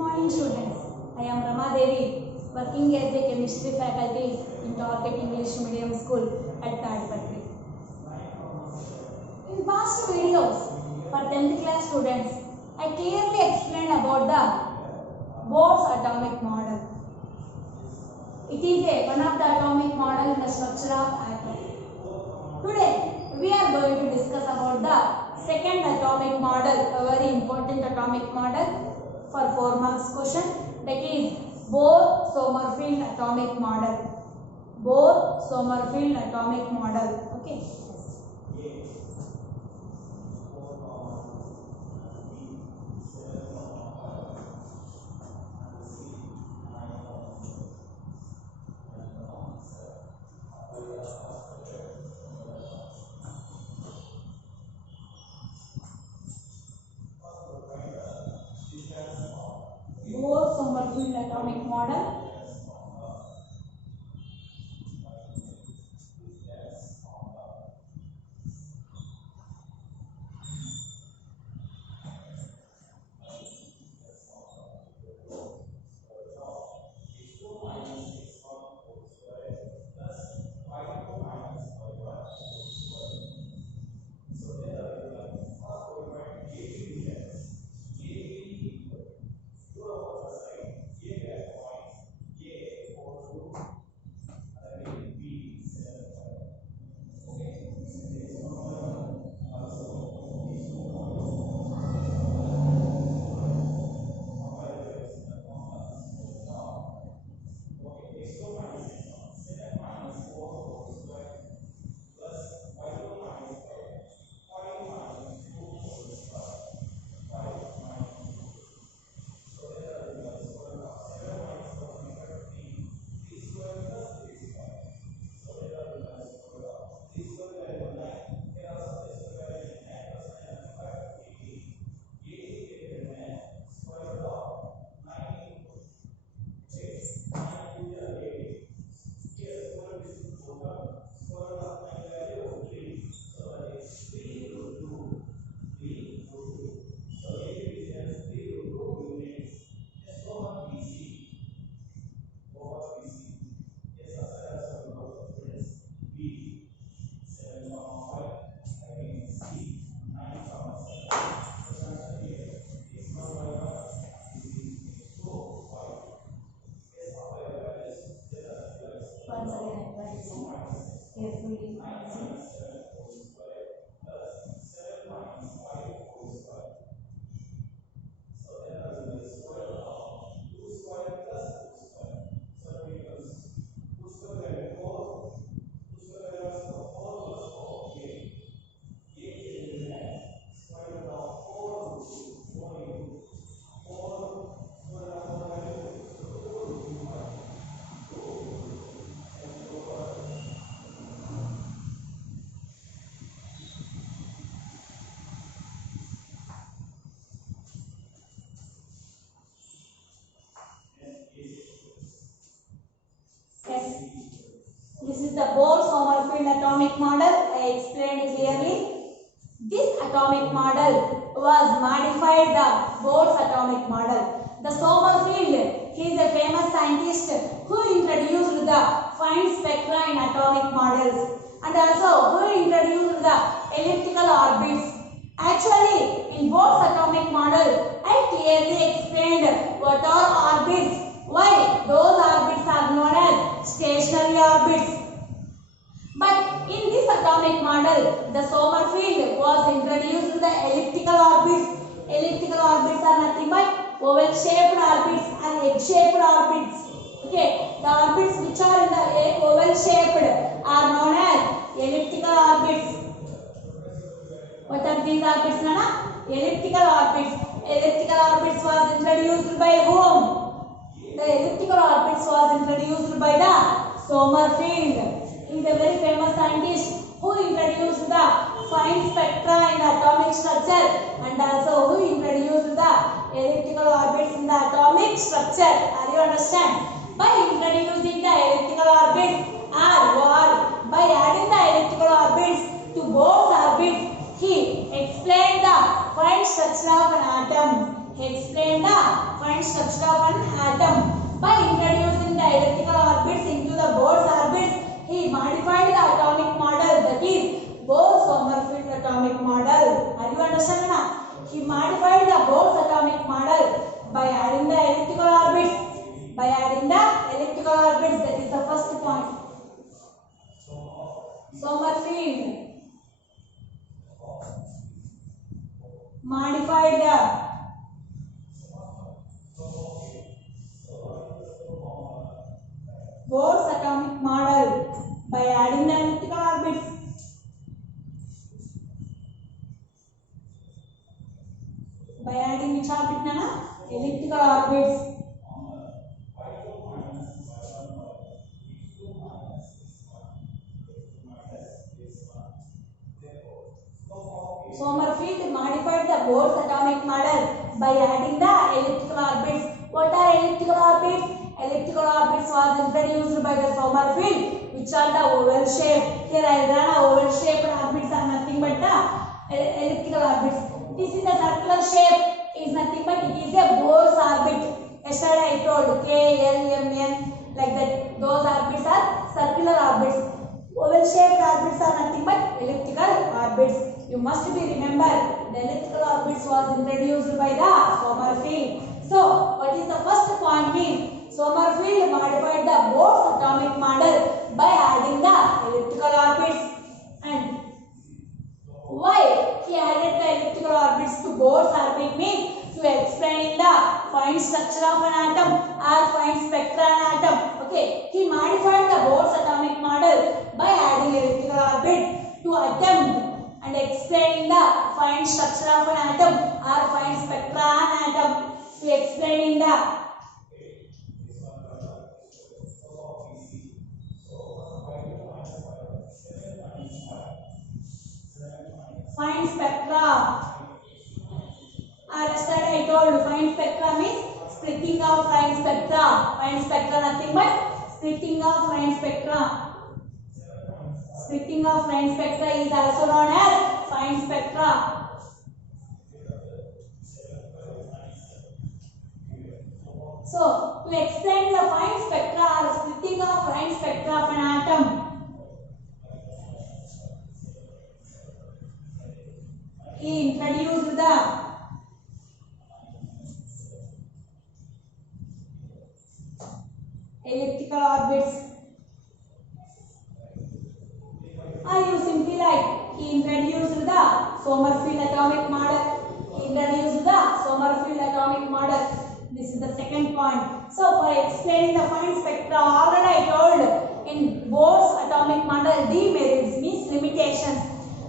morning students. I am Rama Devi, working as a chemistry faculty in Target English Medium School at Tadipatri. In past videos for 10th class students, I clearly explained about the Bohr's atomic model. It is one of the atomic model in the structure of atom. Today we are going to discuss about the second atomic model, a very important atomic model for 4 marks question, that is Bohr-Sommerfeld atomic model. Bohr-Sommerfeld atomic model. Okay. Bohr-Sommerfeld atomic model. Once again, carefully. Yes. This is the Bohr-Sommerfeld atomic model. I explained clearly. This atomic model was modified the Bohr's atomic model. The Sommerfeld, he is a famous scientist who introduced the fine spectra in atomic models and also who introduced the elliptical orbits. Actually, in Bohr's atomic model, I clearly explained what are orbits. Why? Those orbits are known as stationary orbits. But in this atomic model, the Sommerfeld was introduced the elliptical orbits. Elliptical orbits are nothing but oval-shaped orbits and egg-shaped orbits. Okay, the orbits which are in the oval-shaped are known as elliptical orbits. What are these orbits, Nana? Elliptical orbits. Elliptical orbits was introduced by whom? The elliptical orbits was introduced by the Sommerfeld. He is a very famous scientist who introduced the fine spectra in the atomic structure and also who introduced the elliptical orbits in the atomic structure. Are you understand? By introducing the elliptical orbits or by adding the elliptical orbits to Bohr's orbits, he explained the fine structure of an atom. He explained the fine structure of an atom by introducing the elliptical orbits into the Bohr's orbits. He modified the atomic model, that is Bohr-Sommerfeld atomic model. Are you understanding now? He modified the Bohr's atomic model by adding the elliptical orbits. By adding the elliptical orbits, that is the first point. Sommerfeld modified the Bohr's atomic model by adding the elliptical orbits. By adding which orbit, Nana? Elliptical orbits. Sommerfeld modified the Bohr's atomic model by adding the elliptical orbits. What are elliptical orbits? Elliptical orbits was introduced by the Sommerfeld, which are the oval shape. Here I draw oval shaped orbits are nothing but the elliptical orbits. This is the circular shape is nothing but it is a Bohr's orbit. Yesterday I told K, L, M, N like that. Those orbits are circular orbits. Oval shaped orbits are nothing but elliptical orbits. You must be remember the elliptical orbits was introduced by the Sommerfeld. So what is the first point means? Sommerfeld modified the Bohr's atomic model by adding the elliptical orbits. And why he added the elliptical orbits to Bohr's orbit means to explain the fine structure of an atom or fine spectra of an atom. Okay, he modified the Bohr's atomic model by adding elliptical orbit to attempt and explain the fine structure of an atom or fine spectra of an atom. To explain the fine spectra. Yesterday I told fine spectra means splitting of fine spectra. Fine spectra nothing but splitting of fine spectra. Splitting of fine spectra is also known as fine spectra. So, to explain the fine spectra or splitting of fine spectra of an atom, he introduced the elliptical orbits. Or you simply like he introduced the Sommerfeld atomic model. He introduced the Sommerfeld atomic model. This is the second point. So for explaining the fine spectra, already I told in Bohr's atomic model demerits means limitations.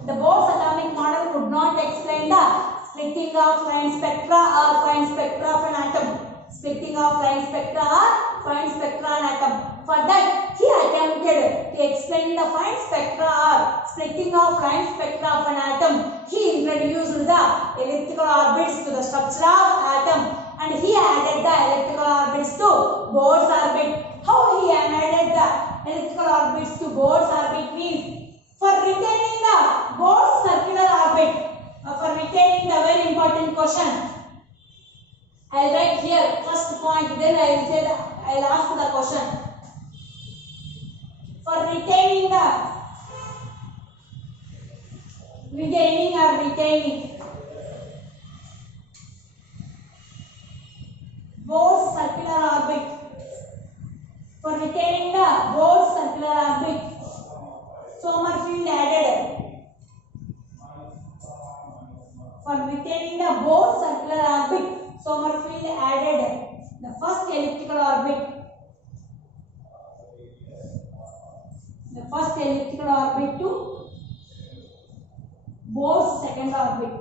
The Bohr's atomic model could not explain the splitting of fine spectra or fine spectra of an atom. Splitting of fine spectra or fine spectra of an atom. For that, he attempted to explain the fine spectra or splitting of fine spectra of an atom. He introduced the elliptical orbits to the structure of atom, and he added the elliptical orbits to Bohr's orbit. How he added the elliptical orbits to Bohr's orbit means for retaining the Bohr's circular orbit. For retaining the very important question, I will write here first point, then I will say I will ask the question. For retaining Bohr's circular orbit. For retaining the Bohr's circular orbit, Sommerfeld added. For retaining the Bohr's circular orbit, Sommerfeld added the first elliptical orbit. The first elliptical orbit to Bohr's second orbit.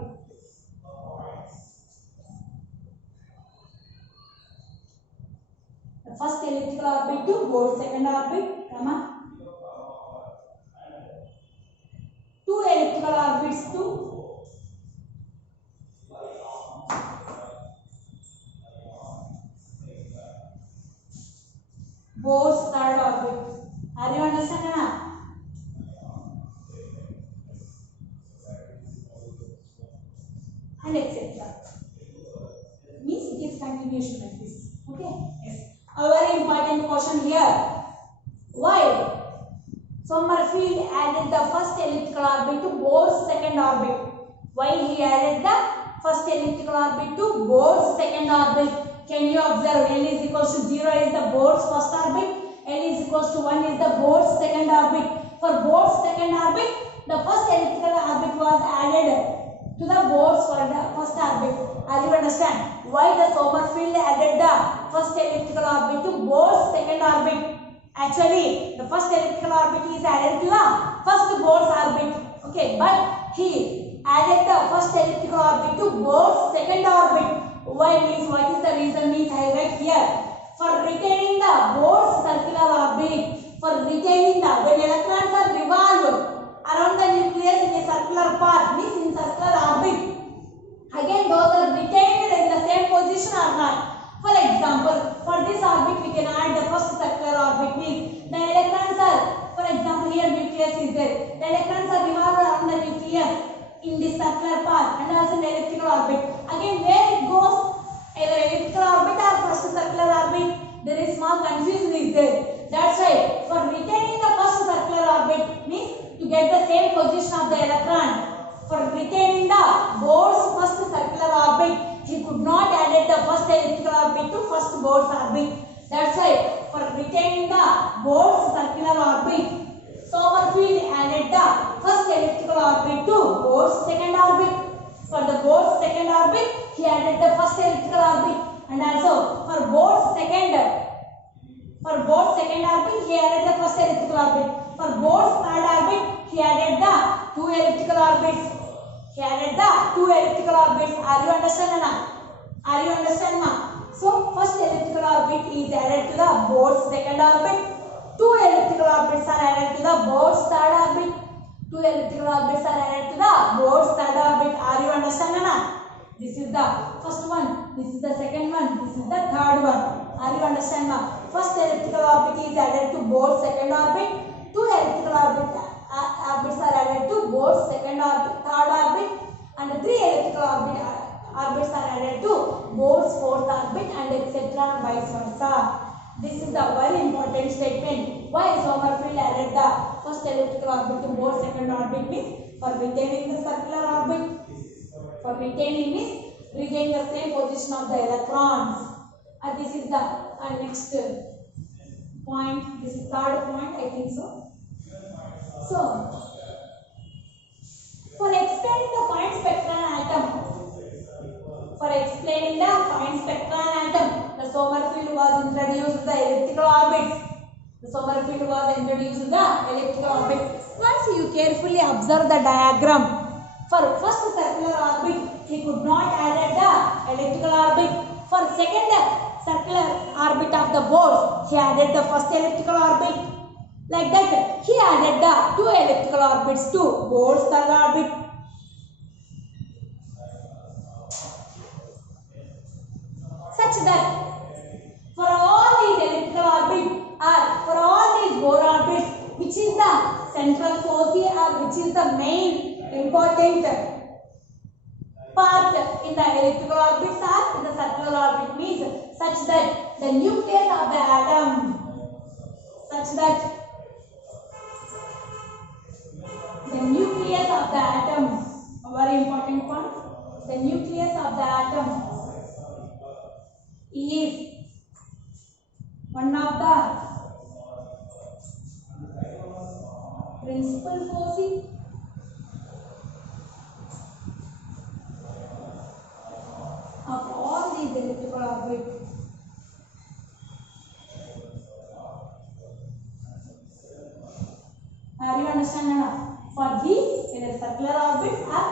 The first elliptical orbit to Bohr's second orbit, comma. Two elliptical orbits to Bohr's third orbit. Are you understanding now? And etc. Means it is continuation like this. Okay. Yes. A very important question here. Why Sommerfeld added the first elliptical orbit to Bohr's second orbit? Why he added the first elliptical orbit to Bohr's second orbit? Can you observe L is equals to 0 is the Bohr's first orbit, L is equals to 1 is the Bohr's second orbit. For Bohr's second orbit, the first elliptical orbit was added to the Bohr's first orbit. As you understand, why the Sommerfeld added the first elliptical orbit to Bohr's second orbit? Actually, the first elliptical orbit is added to the first Bohr's orbit. Okay, but he added the first elliptical orbit to Bohr's second orbit. Why means what is the reason means I write here. For retaining the Bohr's circular orbit, for retaining the when electrons are revolved around the nucleus in a circular path, means in circular orbit. Again, those are retained in the same position or not. For example, for this orbit we can add the first circular orbit, means the electrons are, for example, here nucleus is there. The electrons are revolved around the nucleus in this circular path and also in the elliptical orbit. Again, where it goes, either elliptical orbit or first circular orbit, there is small confusion is there. That's why for retaining the first circular orbit, means to get the same position of the electron, for retaining the Bohr's first circular orbit, he could not add the first elliptical orbit to first Bohr's orbit. That's why for retaining the Bohr's circular orbit, Sommerfeld added the first elliptical orbit to Bohr's second orbit. For the Bohr's second orbit, he added the first elliptical orbit, and also for Bohr's second orbit, he added the first elliptical orbit. For Bohr's third orbit, he added the two elliptical orbits. Are you understand, Anna? Are you understand, ma? So first elliptical orbit is added to the Bohr's second orbit. Two elliptical orbits are added to the Bohr's third orbit. Two elliptical orbits are added to the Bohr's third orbit. Are you understand, Anna? This is the first one. This is the second one. This is the third one. Are you understand, ma? First elliptical orbit is added to Bohr's second orbit. Two elliptical orbits are added to Bohr's third orbit, and three elliptical orbits are added to Bohr's fourth orbit, and etc. and vice versa. This is the very important statement. Why Sommerfeld added the first elliptical orbit to Bohr's second orbit means for retaining the circular orbit. For retaining means retaining the same position of the electrons. And this is the next point. This is third point, I think so. So, for explaining the fine spectral atom, the Sommerfeld was introduced the elliptical orbits. Once you carefully observe the diagram, for first circular orbit, he could not add the elliptical orbit. For second circular orbit of the Bohr, he added the first elliptical orbit. Like that, he added the two elliptical orbits to Bohr's third orbit. Such that for all these elliptical orbits or for all these Bohr orbits, which is the central foci or which is the main important part in the elliptical orbits or in the circular orbit, means such that the nucleus of the atom, a very important point, the nucleus of the atom is one of the principal foci of all these elliptical orbits. Are you understanding now? For these in a circular orbits or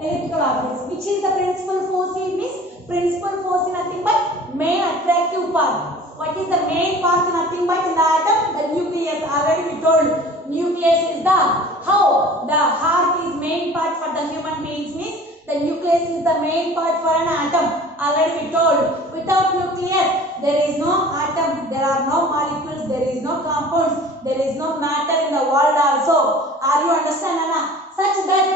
elliptical orbits, which is the principal foci means principal foci nothing but main attractive part. What is the main part? Nothing but in the atom, the nucleus. Already we told nucleus is the how the heart is main part for the human beings means the nucleus is the main part for an atom. Already we told without nucleus there is no atom, there are no molecules, there is no compounds, there is no matter in the world also. Are you understand, Anna? Such that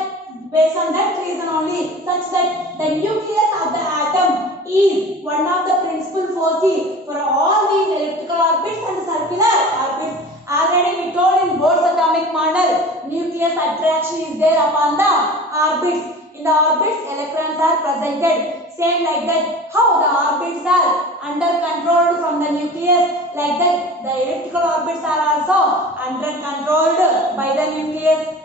based on that reason only, such that the nucleus of the atom is is one of the principal forces for all these elliptical orbits and circular orbits. Already we told in Bohr's atomic model, nucleus attraction is there upon the orbits. In the orbits, electrons are presented. Same like that, how the orbits are under controlled from the nucleus, like that the elliptical orbits are also under controlled by the nucleus.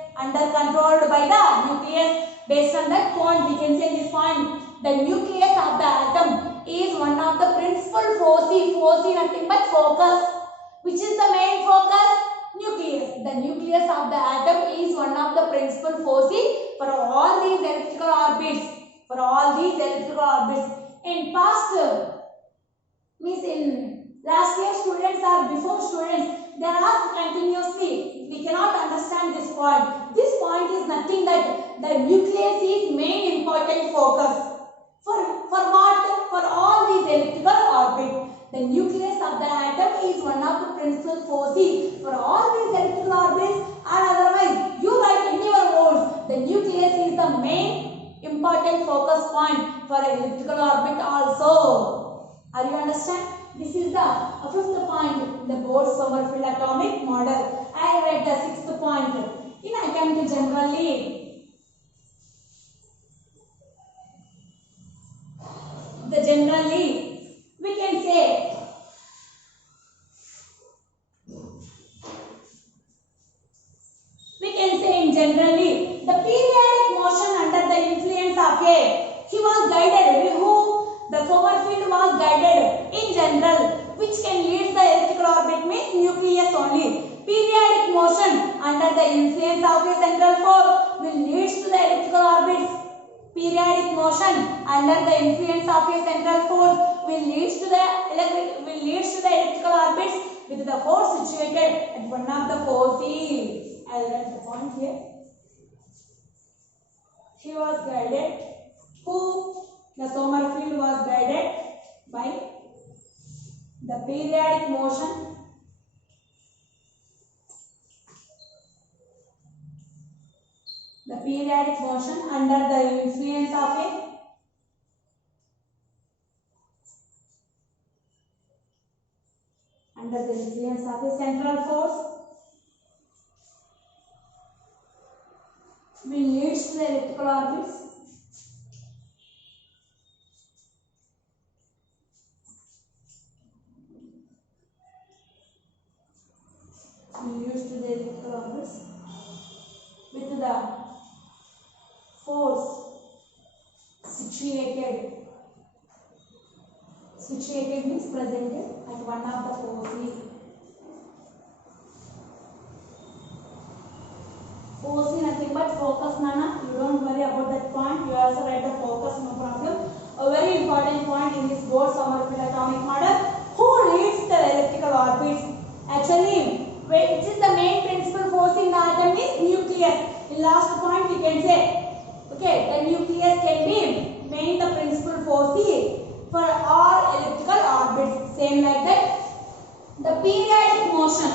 Based on that point, we can say this point, the nucleus of the atom is one of the principal forces, nothing but focus. Which is the main focus? Nucleus. The nucleus of the atom is one of the principal forces for all these elliptical orbits. In past, means in last year students or before students, they are asked continuously. We cannot understand this point. This point is nothing that the nucleus is main important focus. For what? For all these elliptical orbits. The nucleus of the atom is one of the principal forces for all these elliptical orbits, and otherwise you write in your words, the nucleus is the main important focus point for elliptical orbit also. Are you understand? This is the fifth point, the Bohr-Sommerfeld atomic model. I write the sixth point. In attempt generally, we can say in generally the periodic motion under the influence of a, he was guided, who the Sommerfeld was guided in general, which can lead the elliptical orbit means nucleus only. Periodic motion under the influence of a central force will lead to the elliptical orbits. Periodic motion under the influence of a central force will lead to the elliptical orbits with the force situated at one of the forces. I will write the point here. He was guided. Who? The Sommerfeld was guided by the periodic motion under the influence of a central force will lead to the elliptical orbits. With the force situated means presented at one of the forces. Force is nothing but focus, Nana. You don't worry about that point. You also write the focus, no problem. A very important point in this Bohr-Sommerfeld atomic model. Who leads the elliptical orbits? Actually, which is the main principal force in the atom is nucleus. In last point we can say, okay, the nucleus can be main the principal force for all elliptical orbits. Same like that. The periodic motion,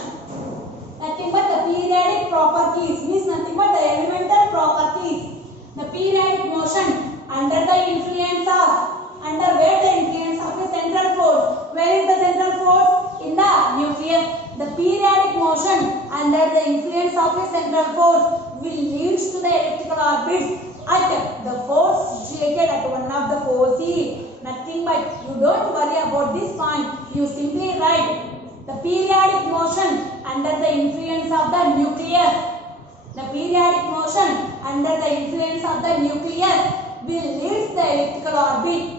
nothing but the periodic properties, means nothing but the elemental properties. The periodic motion under the influence of, where the influence of a central force. Where is the central force? In the nucleus. The periodic motion under the influence of a central force will lead to the elliptical orbits at the force situated at one of the forces. Nothing but, you don't worry about this point. You simply write the periodic motion under the influence of the nucleus. The periodic motion under the influence of the nucleus will lead the elliptical orbit.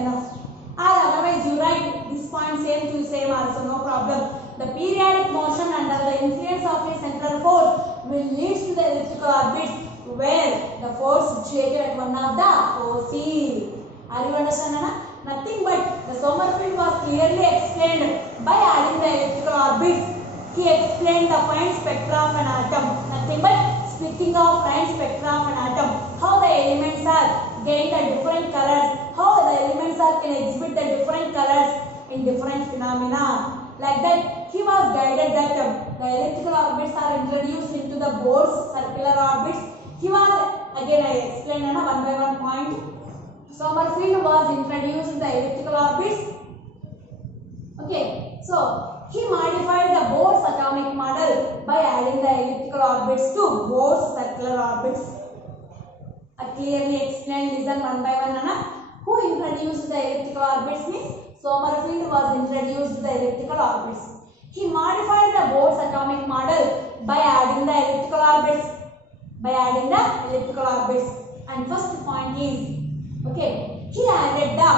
Enough. Or otherwise you write this point same to same also, no problem. The periodic motion under the influence of a central force will lead to the elliptical orbits where the force situated at one of the forces. Are you understanding? Nothing but the Sommerfeld was clearly explained by adding the elliptical orbits. He explained the fine spectra of an atom. Nothing but splitting of fine spectra of an atom. How the elements are gain the different colors. How the elements are can exhibit the different colors in different phenomena. Like that, he was guided that the elliptical orbits are introduced into the Bohr's circular orbits. He was, again I explained one by one point. So Sommerfeld was introduced the elliptical orbits. Okay, so he modified the Bohr's atomic model by adding the elliptical orbits to Bohr's circular orbits. I clearly explained, listen one by one, Anna. Who introduced the elliptical orbits means Sommerfeld was introduced the elliptical orbits. He modified the Bohr's atomic model by adding the elliptical orbits. And first point is, okay, he added the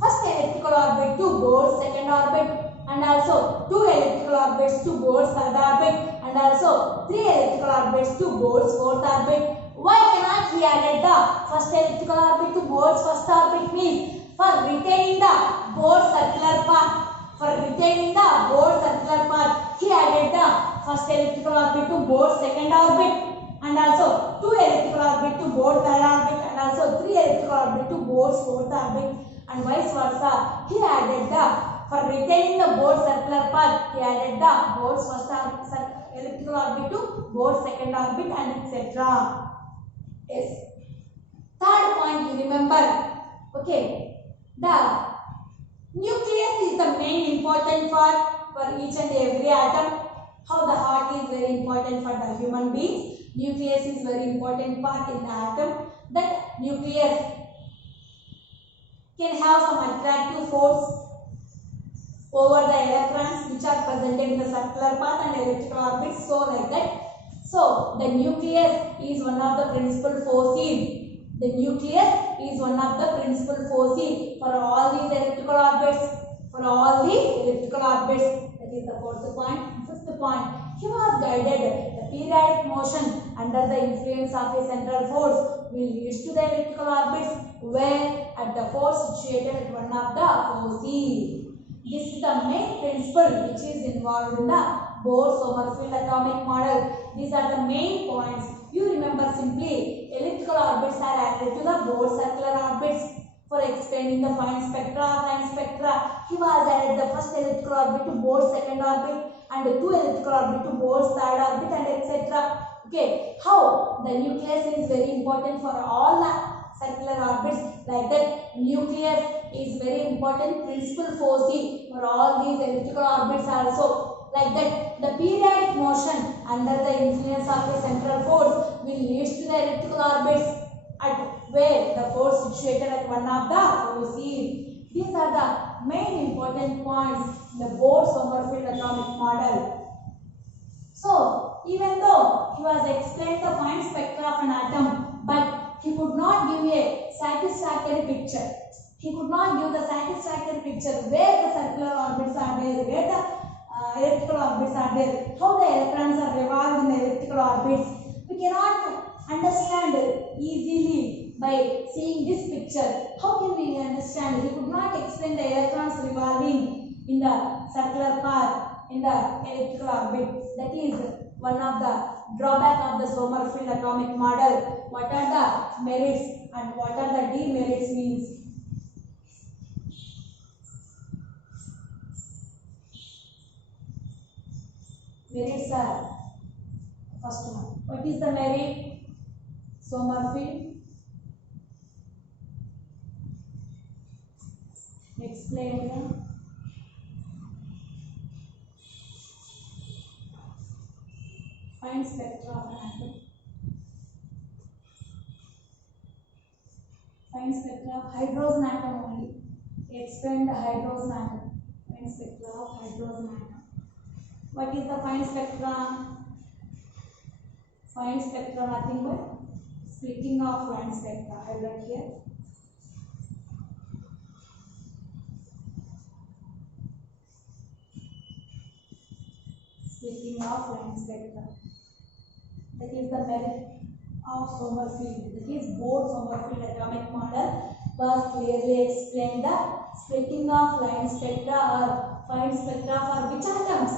first elliptical orbit to Bohr's second orbit, and also 2 elliptical orbits to Bohr's third orbit, and also 3 elliptical orbits to Bohr's fourth orbit. Why cannot he added the first elliptical orbit to Bohr's first orbit means for retaining the Bohr's circular path. He added the first elliptical orbit to Bohr's second orbit, and also 2 elliptical orbit to Bohr's third orbit, and also 3 elliptical orbit to Bohr's fourth orbit, and vice versa. He added the, for retaining the Bohr's circular path, he added the Bohr's first elliptical orbit to Bohr's second orbit, and etc. Yes. Third point you remember. Okay. The nucleus is the main important part for each and every atom. How the heart is very important for the human beings. Nucleus is very important part in the atom. That nucleus can have some attractive force over the electrons which are present in the circular path and elliptical orbits. So like that. So the nucleus is one of the principal forces. The nucleus is one of the principal forces for all these elliptical orbits. That is the fourth point. Fifth point. He was guided. The periodic motion under the influence of a central force will lead to the elliptical orbits where at the force situated at one of the forces. This is the main principle which is involved in the Bohr-Sommerfeld atomic model. These are the main points. You remember simply elliptical orbits are added to the Bohr circular orbits. For explaining the fine spectra, he was added the first elliptical orbit to Bohr's second orbit and 2 elliptical orbit to Bohr's third orbit, and etc. Okay, how the nucleus is very important for all the circular orbits. Like that, nucleus is very important principal force for all these elliptical orbits also. Like that, the periodic motion under the influence of a central force will lead to the elliptical orbits at where the force situated at one of the forces. These are the main important points in the Bohr-Sommerfeld atomic model. So, even though he was explained the fine spectra of an atom, but he could not give a satisfactory picture. Where the circular orbits are there, where the elliptical orbits are there, how the electrons are revolved in the elliptical orbits. We cannot understand easily by seeing this picture. How can we understand? He could not explain the electrons revolving in the circular path in the elliptical orbit. That is one of the drawback of the Sommerfeld atomic model. What are the merits and what are the demerits means? Merits are first one. What is the merit? Sommerfeld explained the fine spectra of an atom. Fine spectra of hydrogen atom only. Explain the hydrogen atom. Fine spectra of hydrogen atom. What is the fine spectra? Fine spectra nothing but splitting of fine spectra. I write here. Splitting of fine spectra. That is the merit of Sommerfeld. That is Bohr-Sommerfeld atomic model was clearly explained the splitting of line spectra or fine spectra for which atoms?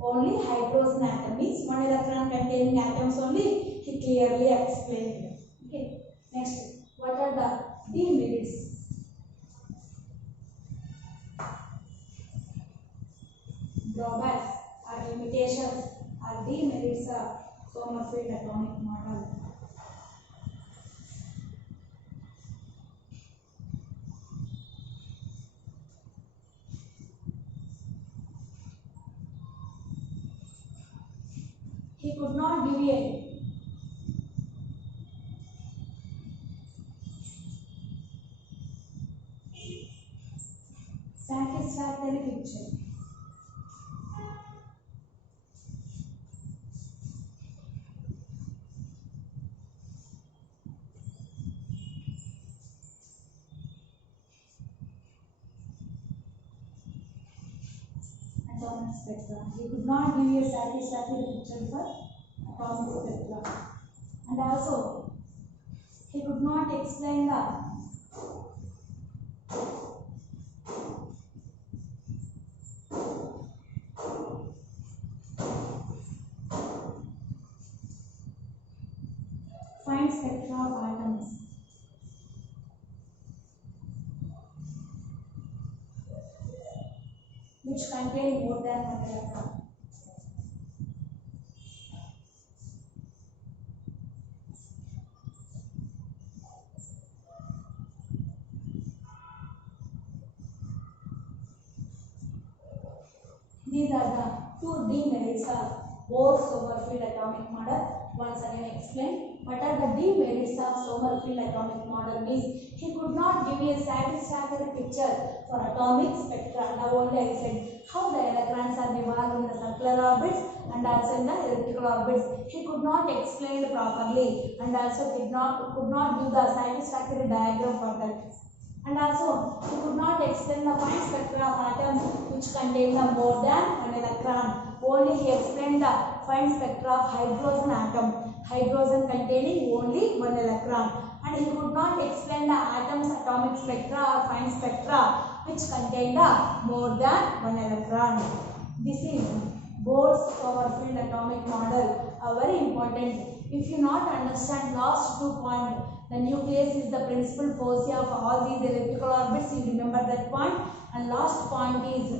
Only hydrogen atom means one electron containing atoms only. He clearly explained. Okay. Next, what are the demerits? Drawbacks or limitations or demerits of Sommerfeld atomic model. he could not give a satisfactory picture. Atomic spectra. He could not give you a satisfactory picture for atomic spectra. And also, he could not explain the fine spectra of atoms. Which contain more than one electron. These are the two demerits of Bohr-Sommerfeld atomic model. Once again explain. What are the demerits of Sommerfeld atomic model? Means he could not give you a satisfactory picture for atomic spectra. Now only I said how the electrons are revolved in the circular orbits and also in the elliptical orbits. He could not explain properly and also could not give the satisfactory diagram for that. And also, he could not explain the fine spectra of atoms which contain the more than one electron. Only he explained the fine spectra of hydrogen atom, hydrogen containing only one electron. And he could not explain the atom's atomic spectra or fine spectra which contain the more than one electron. This is Bohr-Sommerfeld atomic model, very important. If you not understand last 2 points, the nucleus is the principal force of all these elliptical orbits, you remember that point. And last point is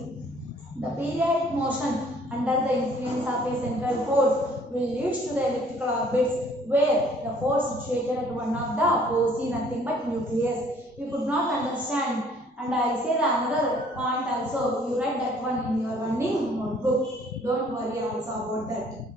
the periodic motion under the influence of a central force will lead to the elliptical orbits where the force situated at one of the poles is nothing but nucleus. You could not understand, and I say the another point also, you write that one in your learning notebook. Don't worry also about that.